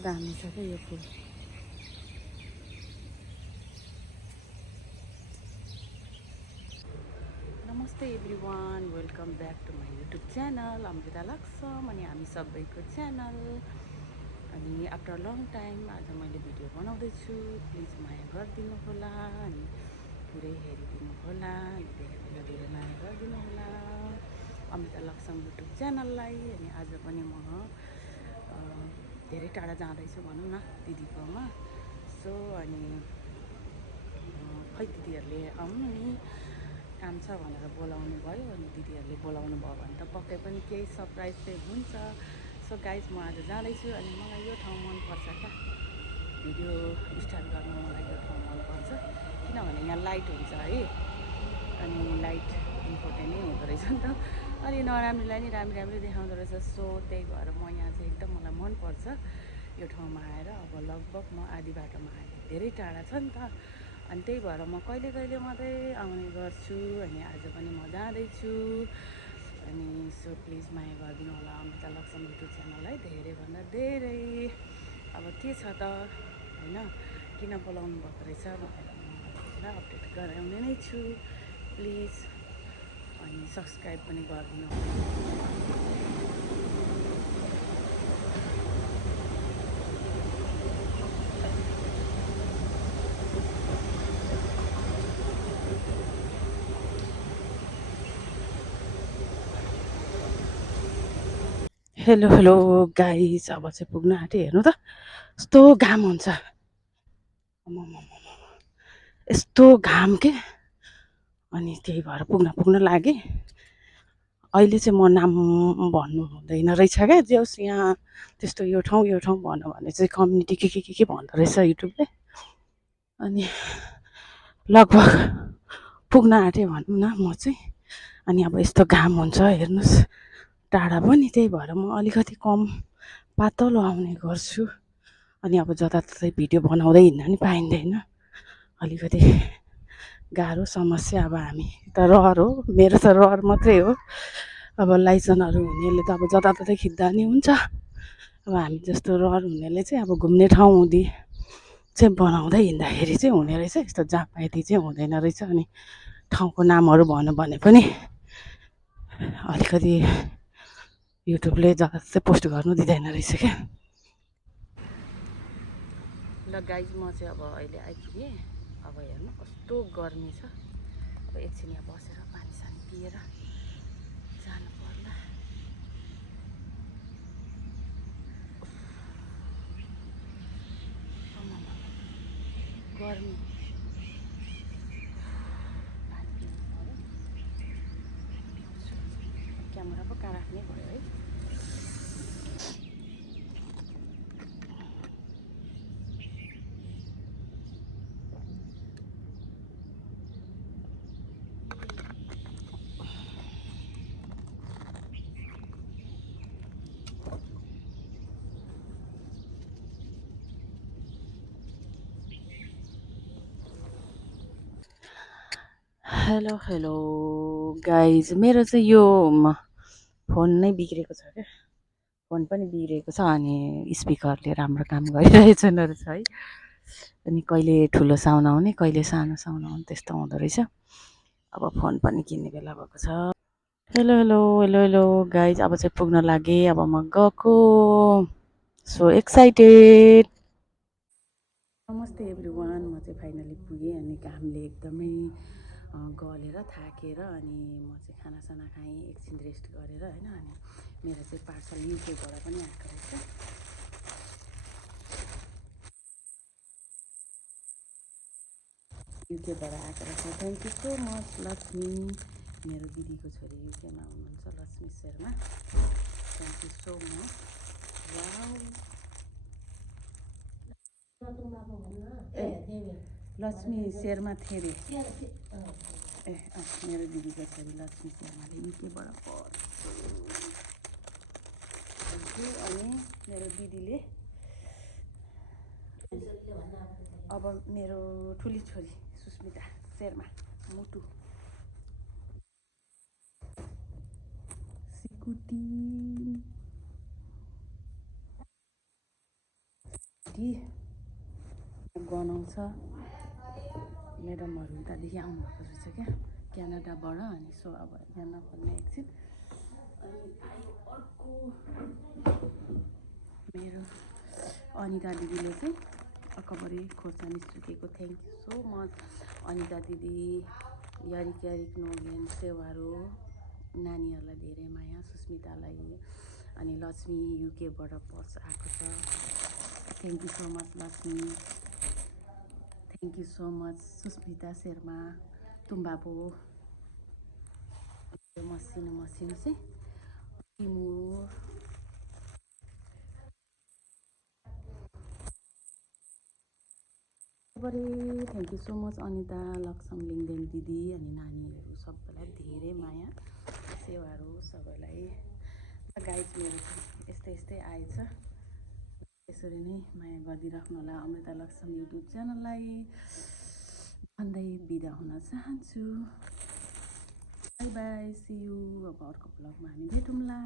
दामी छ क्या यो फुल। नमस्ते everyone, welcome back to my YouTube channel Amrita लक्ष्म अनि हामी सबैको च्यानल। अनि आफ्टर लङ टाइम आज मैले भिडियो बनाउँदैछु। प्लिज माया गरिदिनु होला अनि पुरै हेरिदिनु होला अनि धेरै माया गरिदिनु होला अमृता लक्ष्म युट्युब च्यानललाई। अनि आज पनि म धेरै टाढा जाँदैछु भनौँ न दिदीकोमा। सो अनि खै दिदीहरूले आउनु नि, काम छ भनेर बोलाउनु भयो। अनि दिदीहरूले बोलाउनु भयो भने त पक्कै पनि केही सरप्राइज चाहिँ हुन्छ। सो गाइज म आज जाँदैछु अनि मलाई यो ठाउँ मनपर्छ क्या, भिडियो स्टार्ट गर्नु मलाई यो ठाउँ मनपर्छ किनभने यहाँ लाइट हुन्छ है। अनि लाइट इम्पोर्टेन्ट नै हुँदो रहेछ नि त, अनि नराम्रोलाई नि राम्रै देखाउँदो रहेछ। सो त्यही भएर म यहाँ चाहिँ एकदम मलाई मनपर्छ यो ठाउँमा आएर। अब लगभग म आधी बाटोमा आएँ, धेरै टाढा छ नि त, अनि त्यही भएर म कहिले कहिले मात्रै आउने गर्छु। अनि आज पनि म जाँदैछु। अनि सो प्लिज माया गरिदिनु होला अमृता लक्ष्म युट्युब च्यानललाई धेरैभन्दा धेरै। अब के छ त होइन, किन बोलाउनु भएको रहेछ भनेर म तपाईँलाई अपडेट गराउने नै छु। प्लिज अनि सब्सक्राइब पनि गरिदिनु होला। हेलो हेलो गाइस, अब चाहिँ पुग्न आँटेँ। हेर्नु त यस्तो घाम हुन्छ, यस्तो घाम के। अनि त्यही भएर पुग्न लागेँ। अहिले चाहिँ म नाम भन्नु हुँदैन रहेछ क्या, जे होस् यहाँ त्यस्तो यो ठाउँ भन्यो भने चाहिँ कम्युनिटी के भन्दो रहेछ युट्युबले। अनि लगभग पुग्न आँटेँ भनौँ न म चाहिँ। अनि अब यस्तो घाम हुन्छ हेर्नुहोस्, टाढा पनि, त्यही भएर म अलिकति कम पातलो आउने गर्छु। अनि अब जताततै भिडियो बनाउँदै हिँड्न नि पाइँदैन, अलिकति गाह्रो समस्या। अब हामी त रहर हो, मेरो त रहर मात्रै हो। अब लाइसेन्सहरू हुनेले त अब जताततै खिच्दा नि हुन्छ। अब हामी जस्तो रहर हुनेले चाहिँ अब घुम्ने ठाउँ हुँदी चाहिँ बनाउँदै हिँड्दाखेरि चाहिँ हुने रहेछ, यस्तो जहाँपाएती चाहिँ हुँदैन रहेछ। अनि ठाउँको नामहरू भन्यो भने पनि अलिकति युट्युबले जताततै पोस्ट गर्नु दिँदैन रहेछ क्या। ल गाइज म चाहिँ अब अहिले आइपुगेँ। अब हेर्नु कस्तो गर्मी छ। अब एकछिन यहाँ बसेर पानी सानी पिएर जानु पर्ला। गर्मी पानी पिउनु पऱ्यो। क्यामेरा पो कहाँ राख्ने भयो है। हेलो हेलो गाइज, मेरो चाहिँ यो फोन नै बिग्रेको छ क्या, फोन पनि बिग्रेको छ। अनि स्पिकरले राम्रो काम गरिरहेछन् रहेछ है। अनि कहिले ठुलो साउन्ड आउने, कहिले सानो साउन्ड आउने, त्यस्तो हुँदो रहेछ। अब फोन पनि किन्ने बेला भएको छ। Hello hello hello hello guys, अब चाहिँ पुग्न लागेँ। अब म गएको, सो एक्साइटेड। नमस्ते एभ्रिवान, म चाहिँ फाइनली पुगेँ। अनि घामले एकदमै गलेर थाकेर अनि म चाहिँ खानासाना खाएँ, एकछिन रेस्ट गरेर होइन। अनि मेरो चाहिँ पार्सल युकेबाट पनि आएको रहेछ। युकेबाट आएको रहेछ। Thank you so much Lakshmi, मेरो दिदीको छोरी युकेमा हुनुहुन्छ Lakshmi Sharma. Thank you so much. Wow, Lakshmi Sharma थेरे ए मेरो दिदीको छोरी लक्ष्मी शर्माले युकेबाट पढ्छु। अनि मेरो दिदीले अब मेरो ठुली छोरी सुस्मिता शर्मा मुटु सिकुटी लागि गनाउँछ। म्याडमहरू उतादेखि आउनुभएको रहेछ क्या क्यानाडाबाट। अनि सो अब जान पर्ने एकछिन। अनि अर्को मेरो अनिता दिदीले चाहिँ अक्कबरी खोर्सानी सुकेको thank you so much Anita दिदी। यारिक यारिक नोगेन सेवारो नानीहरूलाई धेरै माया। सुस्मितालाई अनि लक्ष्मी युकेबाट पर्स आएको छ। Thank you so much Lakshmi. Thank you so much Sushmita Sharma Tumbapo. मसिनो मसिनो चाहिँ तिमुर thank you so much Anita लक्ष्म लिङ्गदेन दिदी अनि नानीहरू सबैलाई धेरै माया सेवाहरू सबैलाई। गाइज मेरो यस्तै यस्तै आएछ। यसरी नै माया गरिदिइराख्नु होला अमृता लक्ष्म युट्युब च्यानललाई भन्दै बिदा हुन चाहन्छु। Bye bye see you. अब अर्को ब्लगमा हामी भेटौँला।